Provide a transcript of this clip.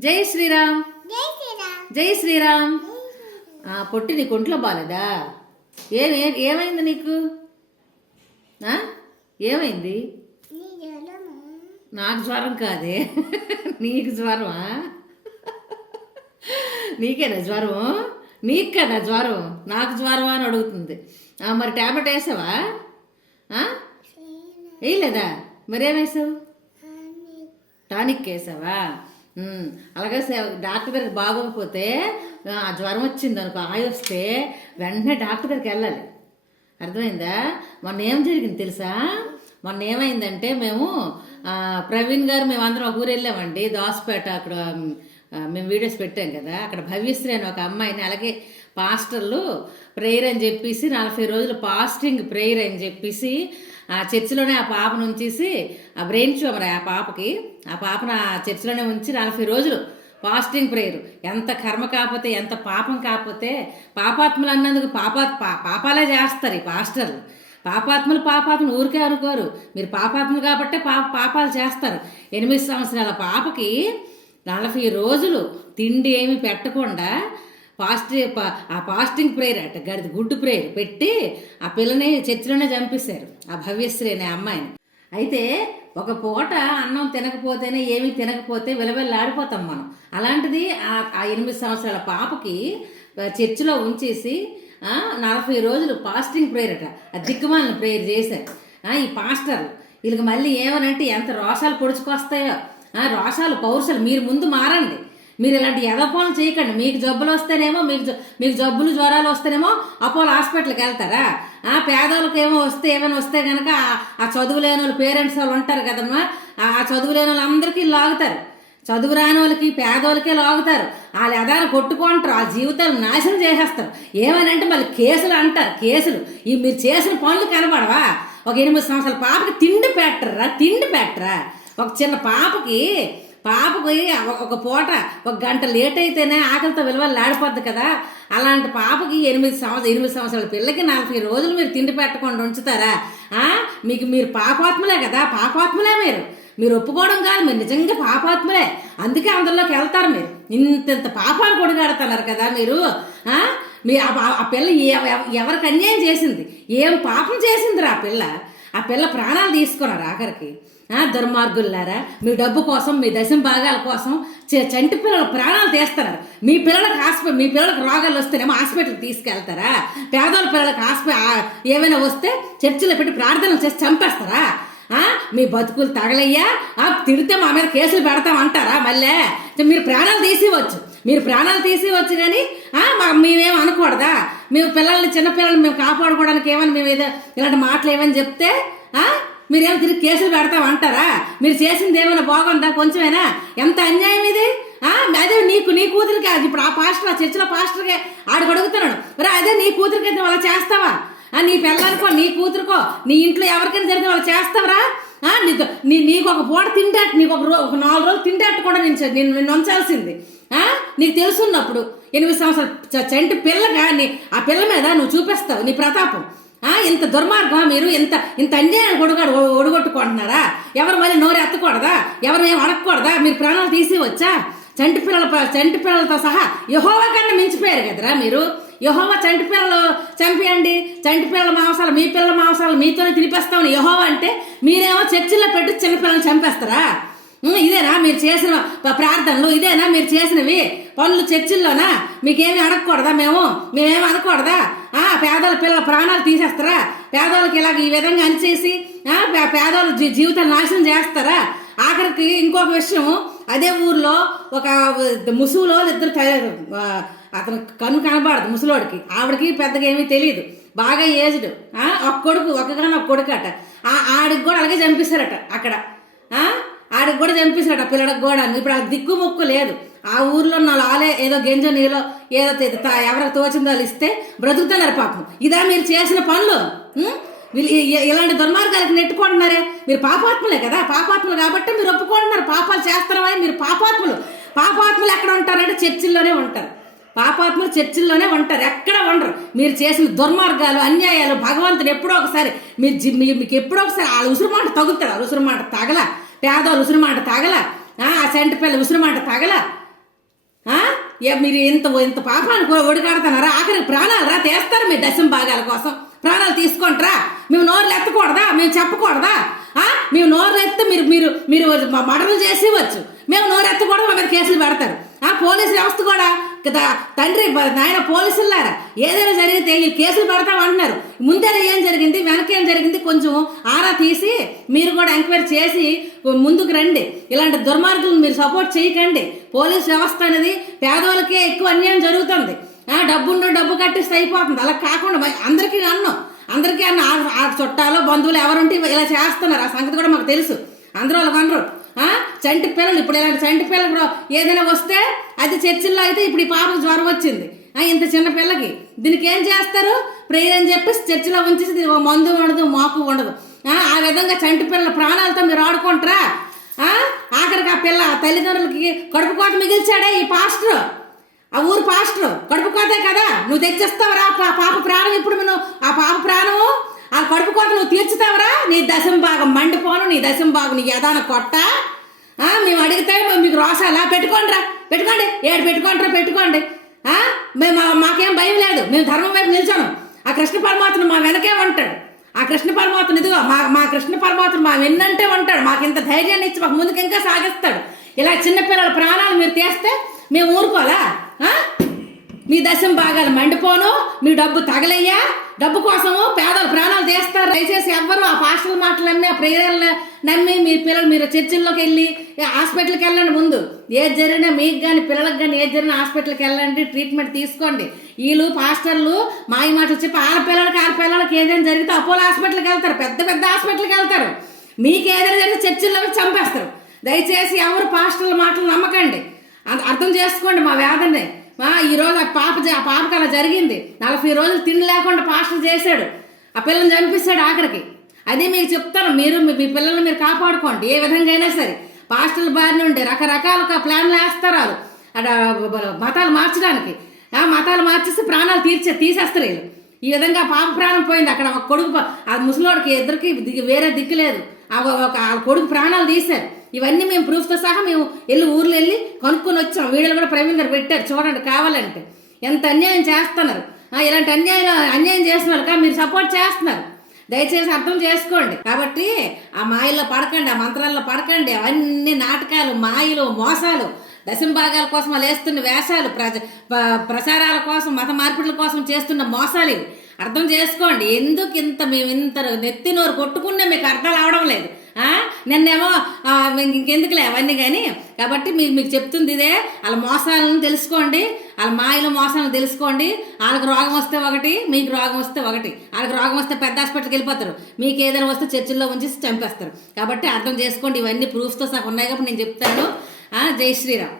జై శ్రీరామ్. జై శ్రీరామ్. పొట్టి నీకు ఒంట్లో బాలేదా? ఏం ఏ- ఏమైంది నీకు? ఏమైంది? జ్వరము? నాకు జ్వరం కాదే. నీకు జ్వరమా? నీకేనా జ్వరం నీకు కదా జ్వరం. నాకు జ్వరం అని అడుగుతుంది. మరి ట్యాబ్లెట్ వేసావా? వేయలేదా. మరేం వేసావు? టానిక్ వేసావా? అలాగే సే- డాక్టర్ దగ్గరికి బాగోకపోతే ఆ జ్వరం వచ్చింది అనుకో ఆయి వస్తే వెంటనే డాక్టర్ దగ్గరికి వెళ్ళాలి. అర్థమైందా? మొన్న ఏం జరిగింది తెలుసా? మొన్న ఏమైందంటే మేము ప్రవీణ్ గారు మేము అందరం ఒక ఊరు వెళ్ళామండి దాసుపేట అక్కడ మేము వీడియోస్ పెట్టాం కదా అక్కడ భవ్యశ్రీ అని ఒక అమ్మాయిని అలాగే పాస్టర్లు ప్రేయర్ అని చెప్పేసి నలభై రోజులు పాస్టింగ్ ప్రేయర్ అని చెప్పేసి ఆ చర్చిలోనే ఆ పాపను ఉంచేసి ఆ బ్రెయిన్ ట్యూమర్ ఆ పాపకి ఆ పాపను ఆ చర్చిలోనే ఉంచి నలభై రోజులు ఫాస్టింగ్ ప్రేయర్. ఎంత కర్మ కాకపోతే ఎంత పాపం కాకపోతే పాపాత్మలు అన్నందుకు పాపా పాపాలే చేస్తారు ఈ పాస్టర్లు. పాపాత్మలు పాపాత్మలు ఊరికే అనుకోరు. మీరు పాపాత్మలు కాబట్టే పాప పాపాలు చేస్తారు. ఎనిమిది సంవత్సరాల పాపకి నలభై రోజులు తిండి ఏమి పెట్టకుండా ఫాస్ట్ ఆ ఫాస్టింగ్ ప్రేయర్ అట గడిది గుడ్డు ప్రేయర్ పెట్టి ఆ పిల్లని చర్చిలోనే చంపేశారు ఆ భవ్యశ్రీ అనే అమ్మాయిని. అయితే ఒక పూట అన్నం తినకపోతేనే ఏమీ తినకపోతే విలవెల్లాడిపోతాం మనం. అలాంటిది ఆ ఆ ఎనిమిది సంవత్సరాల పాపకి చర్చిలో ఉంచేసి నలభై రోజులు ఫాస్టింగ్ ప్రేయర్ అట ఆ దిక్కుమాలను ప్రేయర్ చేశారు. ఈ పాస్టర్లు వీళ్ళకి మళ్ళీ ఏమనంటే ఎంత రోషాలు పొడుచుకొస్తాయో. రోషాలు పౌరుషాలు మీరు ముందు మారండి. మీరు ఇలాంటి ఎదపోలు చేయకండి. మీకు జబ్బులు వస్తేనేమో మీకు మీకు జబ్బులు జ్వరాలు వస్తేనేమో అపోలో హాస్పిటల్కి వెళ్తారా? ఆ పేదోళ్ళకి ఏమో వస్తే ఏమైనా వస్తే కనుక ఆ- చదువు లేని వాళ్ళు పేరెంట్స్ వాళ్ళు ఉంటారు కదమ్మా. ఆ చదువు లేని వాళ్ళందరికీ లాగుతారు. చదువు రాని వాళ్ళకి పేదోళ్ళకే లాగుతారు. వాళ్ళు లెదాలు కొట్టుకుంటారు. ఆ జీవితాలు నాశనం చేసేస్తారు. ఏమనంటే మళ్ళీ కేసులు అంటారు. కేసులు. ఈ మీరు చేసిన పనులు కనబడవా? ఒక ఎనిమిది సంవత్సరాల పాపకి తిండి పెట్టరా? తిండి పెట్టరా? ఒక చిన్న పాపకి పాపకి ఒక- పూట ఒక గంట లేట్ అయితేనే ఆకలితో విలువ ఆడిపోద్ది కదా. అలాంటి పాపకి ఎనిమిది సంవత్సరం ఎనిమిది సంవత్సరాల పిల్లకి నలభై రోజులు మీరు తిండి పెట్టకుండా ఉంచుతారా? మీకు మీరు పాపాత్మలే కదా పాపాత్మలే మీరు. మీరు ఒప్పుకోవడం కాదు మీరు నిజంగా పాపాత్మలే. అందుకే అందులోకి వెళ్తారు మీరు. ఇంత ఇంత పాపాలు కొడుగాడుతున్నారు కదా మీరు. మీ ఆ పిల్ల ఎవ- ఎవరికి అన్యాయం చేసింది? ఏం పాపం చేసిందిరా ఆ పిల్ల? ఆ పిల్ల ప్రాణాలు తీసుకున్నారు ఆఖరికి ఆ, దుర్మార్గులారా మీ డబ్బు కోసం మీ దశం భాగాల కోసం చంటి పిల్లల ప్రాణాలు తీస్తున్నారు. మీ పిల్లలకు హాస్పిటల్ మీ పిల్లలకు రోగాలు వస్తేనేమో హాస్పిటల్కి తీసుకెళ్తారా? పేదోళ్ళ పిల్లలకు హాస్పిటల్ ఏమైనా వస్తే చర్చిలో పెట్టి ప్రార్థనలు చేసి చంపేస్తారా? మీ బతుకులు తగలయ్యా. ఆ, తిడితే మా మీద కేసులు పెడతాం అంటారా మళ్ళీ? మీరు ప్రాణాలు తీసివచ్చు మీరు ప్రాణాలు తీసివచ్చు కానీ మేమేం అనకూడదా? మేము పిల్లల్ని చిన్నపిల్లల్ని మేము కాపాడుకోవడానికి ఏమని మేము ఏదో ఇలాంటి మాటలు ఏమని చెప్తే మీరేమో తిరిగి కేసులు పెడతాం అంటారా? మీరు చేసింది ఏమైనా బాగుందా? కొంచెమేనా? ఎంత అన్యాయం ఇది? అదే నీకు నీ కూతురికి అది ఇప్పుడు ఆ పాస్టర్ ఆ చర్చిలో పాస్టర్కే ఆడికి అడుగుతున్నాడు మరి అదే నీ కూతురికి అయితే వాళ్ళు చేస్తావా? ఆ, నీ పిల్లలకో నీ కూతురుకో నీ ఇంట్లో ఎవరికైనా జరిగితే వాళ్ళు చేస్తావరా? ఆ, నీకు నీ నీకు ఒక పూట తింటట్టు నీకు ఒక రో ఒక నాలుగు రోజులు తింటట్టు కూడా నేను నేను నిన్ను ఉంచాల్సింది. నీకు తెలుసున్నప్పుడు. ఎనిమిది సంవత్సరాలు చ- చంటి పిల్లగా నీ ఆ పిల్ల మీద నువ్వు చూపిస్తావు నీ ప్రతాపం. ఇంత దుర్మార్గం మీరు ఇంత ఇంత అన్యాయం కొడుగాడు ఒడగొట్టుకుంటున్నారా? ఎవరు మళ్ళీ నోరు ఎత్తకూడదా? ఎవరు ఏం అడగకూడదా? మీరు ప్రాణాలు తీసి వచ్చా చంటి పిల్లల చంటి పిల్లలతో సహా యహోవా కన్నా మించిపోయారు కదరా మీరు? యహోవా చంటి పిల్లలు చంపేయండి. చంటి పిల్లల మాంసాలు మీ పిల్లల మాంసాలు మీతోనే తినిపిస్తామని యహోవా అంటే మీరేమో చర్చిలో పెట్టి చిన్నపిల్లల్ని చంపేస్తారా? ఇదేనా? మీరు చేసిన ప్రార్థనలు ఇదేనా మీరు చేసినవి? పనులు చర్చిల్లోనా? మీకేమి అడగకూడదా మేము? మేమేమి అనకూడదా ఆ పేదల పిల్లల ప్రాణాలు తీసేస్తారా? పేదోళ్ళకి ఇలాగ ఈ విధంగా అనిచేసి పే- పేదోళ్ళ జీ- జీవితాలు నాశనం చేస్తారా? ఆఖరికి ఇంకొక విషయం అదే ఊర్లో ఒక ముసుగులో ఇద్దరు తయారు అతను కన్ను కనబడదు ముసలోడికి. ఆవిడకి పెద్దగా ఏమీ తెలియదు. బాగా ఏజ్డ్. ఒక కొడుకు ఒకగానో ఒక కొడుకు అట. ఆ ఆడికి కూడా అలాగే చంపిస్తారట అక్కడ. ఆ ఆడికి కూడా చంపిస్తాడు ఆ పిల్లడికి కూడా. ఇప్పుడు ఆ దిక్కు ముక్కు లేదు. ఆ ఊర్లో ఉన్న ఏదో గింజ నీలో ఏదో ఎవరికి తోచిందో వాళ్ళు ఇస్తే బ్రతుకుతున్నారు పాపం. ఇదా మీరు చేసిన పనులు? వీళ్ళు ఇలాంటి దుర్మార్గాలకు నెట్టుకుంటున్నారే? మీరు పాపాత్ములే కదా. పాపాత్ములు కాబట్టి మీరు ఒప్పుకుంటున్నారు. పాపాలు చేస్తారమని మీరు పాపాత్ములు. పాపాత్ములు ఎక్కడ ఉంటారంటే చర్చిల్లోనే ఉంటారు. పాపాత్ములు చర్చిల్లోనే ఉంటారు. ఎక్కడ ఉండరు. మీరు చేసిన దుర్మార్గాలు అన్యాయాలు భగవంతుడు ఎప్పుడో ఒకసారి మీరు మీకు ఎప్పుడో ఒకసారి ఆ ఉసురు మాట తగులుతాడు. ఆ ఉసురు మాట తగల. పేదోళ్ళు ఉసిరి మాట తాగల? ఆ సెంట పిల్ల ఉసిరి మాట తాగల? ఏ మీరు ఇంత ఇంత పాపానికి ఒడిగాడుతున్నారా? ఆఖరికి ప్రాణాలు రా తీస్తారు మీ దశం భాగాల కోసం. ప్రాణాలు తీసుకుంటారా? మేము నోరులు ఎత్తకూడదా? మేము చెప్పకూడదా? మేము నోరు ఎత్తి మీరు మీరు మీరు మర్డర్లు చేసి వచ్చు మేము నోరు ఎత్తకూడదు మా మీద కేసులు పెడతారు. ఆ పోలీసు వ్యవస్థ కూడా తండ్రి నాయన పోలీసులారా ఏదైనా జరిగితే ఈ కేసులు పెడతాం అంటున్నారు ముందే ఏం జరిగింది వెనక ఏం జరిగింది కొంచెం ఆరా తీసి మీరు కూడా ఎంక్వైరీ చేసి ముందుకు రండి. ఇలాంటి దుర్మార్గులను మీరు సపోర్ట్ చేయకండి. పోలీస్ వ్యవస్థ అనేది పేదవాళ్ళకే ఎక్కువ అన్యాయం జరుగుతుంది. డబ్బు డబ్బున్న డబ్బు కట్టిస్తే అయిపోతుంది. అలా కాకుండా అందరికీ అన్నం. అందరికీ అన్న. ఆ- చుట్టాలు బంధువులు ఎవరుంటే ఇలా చేస్తున్నారు. ఆ సంగతి కూడా మాకు తెలుసు. అందరూ వాళ్ళకి అనరు. చంటి పిల్లలు ఇప్పుడు ఇలాంటి చంటి పిల్లలు ఏదైనా వస్తే అది చర్చిల్లో అయితే ఇప్పుడు ఈ పాపకు జ్వరం వచ్చింది. ఇంత చిన్న పిల్లకి. దీనికి ఏం చేస్తారు? ప్రేయర్ అని చెప్పేసి చర్చిలో ఉంచేసి దీనికి ఒక మందు ఉండదు మాకు ఉండదు. ఆ, విధంగా చంటి పిల్లల ప్రాణాలతో మీరు ఆడుకుంటారా? ఆఖరికి ఆ పిల్ల తల్లిదండ్రులకి కడుపు కోట మిగిల్చాడే ఈ పాస్టర్. ఆ ఊరు పాస్టర్. కడుపు కోటే కదా నువ్వు తెచ్చేస్తావరా? పాప ప్రాణం ఇప్పుడు నువ్వు ఆ పాప ప్రాణము ఆ కడుపుకోట నువ్వు తీర్చుతావరా? నీ దశం భాగం మండిపోను నీ దశం భాగం నీ యదాన కొట్ట. మేము అడిగితే మేము మీకు రోసాలా పెట్టుకోండి రా పెట్టుకోండి. ఏడు పెట్టుకోండి. పెట్టుకోండి మేము మా- మాకేం భయం లేదు. మేము ధర్మం వైపు నిల్చోను. ఆ కృష్ణ పరమాత్మ మా వెనకే ఉంటాడు. ఆ కృష్ణ పరమాత్మ ఇదిగో మా మా కృష్ణ పరమాత్మ మా వెన్నంటే ఉంటాడు. మాకు ఇంత ధైర్యాన్ని ఇచ్చి మాకు ముందుకు ఇంకా సాగిస్తాడు. ఇలా చిన్నపిల్లల ప్రాణాలు మీరు తీస్తే మేము ఊరుకోవాలా? మీ దశం భాగాలు మండిపోను. మీ డబ్బు తగలయ్యా. డబ్బు కోసము పేదలు ప్రాణాలు తీస్తారు. దయచేసి ఎవ్వరు ఆ పాస్టల్ మాటలు నమ్మి ఆ ప్రేయర్లు నమ్మి మీ పిల్లలు మీరు చర్చిల్లోకి వెళ్ళి హాస్పిటల్కి వెళ్ళండి ముందు. ఏది జరిగినా మీకు కానీ పిల్లలకు కానీ ఏది జరిగినా హాస్పిటల్కి వెళ్ళండి ట్రీట్మెంట్ తీసుకోండి. వీళ్ళు పాస్టర్లు మాయ మాటలు చెప్పి ఆడ పిల్లలకి ఆరు పిల్లలకి ఏదైనా జరిగితే అపోలో హాస్పిటల్కి వెళ్తారు. పెద్ద పెద్ద హాస్పిటల్కి వెళ్తారు. మీకు ఏదైనా జరిగితే చర్చిల్లో చంపేస్తారు. దయచేసి ఎవరు పాస్టర్ల మాటలు నమ్మకండి. అర్థ- అర్థం చేసుకోండి మా వేదనే ఈరోజు ఆ పాప ఆ పాపకి అలా జరిగింది. నలభై రోజులు తిండి లేకుండా పాస్టర్ చేశాడు. ఆ పిల్లల్ని చంపిస్తాడు ఆఖరికి. అదే మీకు చెప్తాను మీరు మీ పిల్లల్ని మీరు కాపాడుకోండి ఏ విధంగా అయినా సరే. పాస్టర్ల బారి నుండి రకరకాలుగా ప్లాన్లు వేస్తారు వాళ్ళు. అక్కడ మతాలు మార్చడానికి. ఆ మతాలు మార్చేసి ప్రాణాలు తీర్చే తీసేస్తారు వీళ్ళు. ఈ విధంగా పాప ప్రాణం పోయింది. అక్కడ ఒక కొడుకు ఆ ముసలోడికి ఇద్దరికి వేరే దిక్కు లేదు. ఆ ఒక ఆ కొడుకు ప్రాణాలు తీశారు. ఇవన్నీ మేము ప్రూఫ్తో సహా మేము వెళ్ళి ఊర్లో వెళ్ళి కొనుక్కొని వచ్చాం. వీడియోలు కూడా ప్రవీణ్ గారు పెట్టారు. చూడండి కావాలంటే. ఎంత అన్యాయం చేస్తున్నారు. ఇలాంటి అన్యాయం అన్యాయం చేస్తున్నారు కానీ మీరు సపోర్ట్ చేస్తున్నారు. దయచేసి అర్థం చేసుకోండి. కాబట్టి ఆ మాయల్లో పడకండి ఆ మంత్రాల్లో పడకండి. అవన్నీ నాటకాలు మాయలు మోసాలు. దశంభాగాల కోసం లేస్తున్న వేషాలు ప్రజ ప్రచారాల కోసం మత మార్పిడుల కోసం చేస్తున్న మోసాలు ఇవి. అర్థం చేసుకోండి. ఎందుకు ఇంత మేము ఇంత నెత్తి నోరు కొట్టుకున్నా మీకు అర్థాలు అవడం లేదు. నిన్నేమో ఇంకెందుకులే అవన్నీ కానీ కాబట్టి మీకు మీకు చెప్తుంది ఇదే వాళ్ళ మోసాలను తెలుసుకోండి వాళ్ళ మాయల మోసాలను తెలుసుకోండి. వాళ్ళకి రోగం వస్తే ఒకటి మీకు రోగం వస్తే ఒకటి. వాళ్ళకి రోగం వస్తే పెద్ద హాస్పిటల్కి వెళ్ళిపోతారు. మీకు ఏదైనా వస్తే చర్చిల్లో ఉంచి చంపేస్తారు. కాబట్టి అర్థం చేసుకోండి ఇవన్నీ ప్రూఫ్తో సహా ఉన్నాయి కాబట్టి నేను చెప్తాను. జై శ్రీరామ్.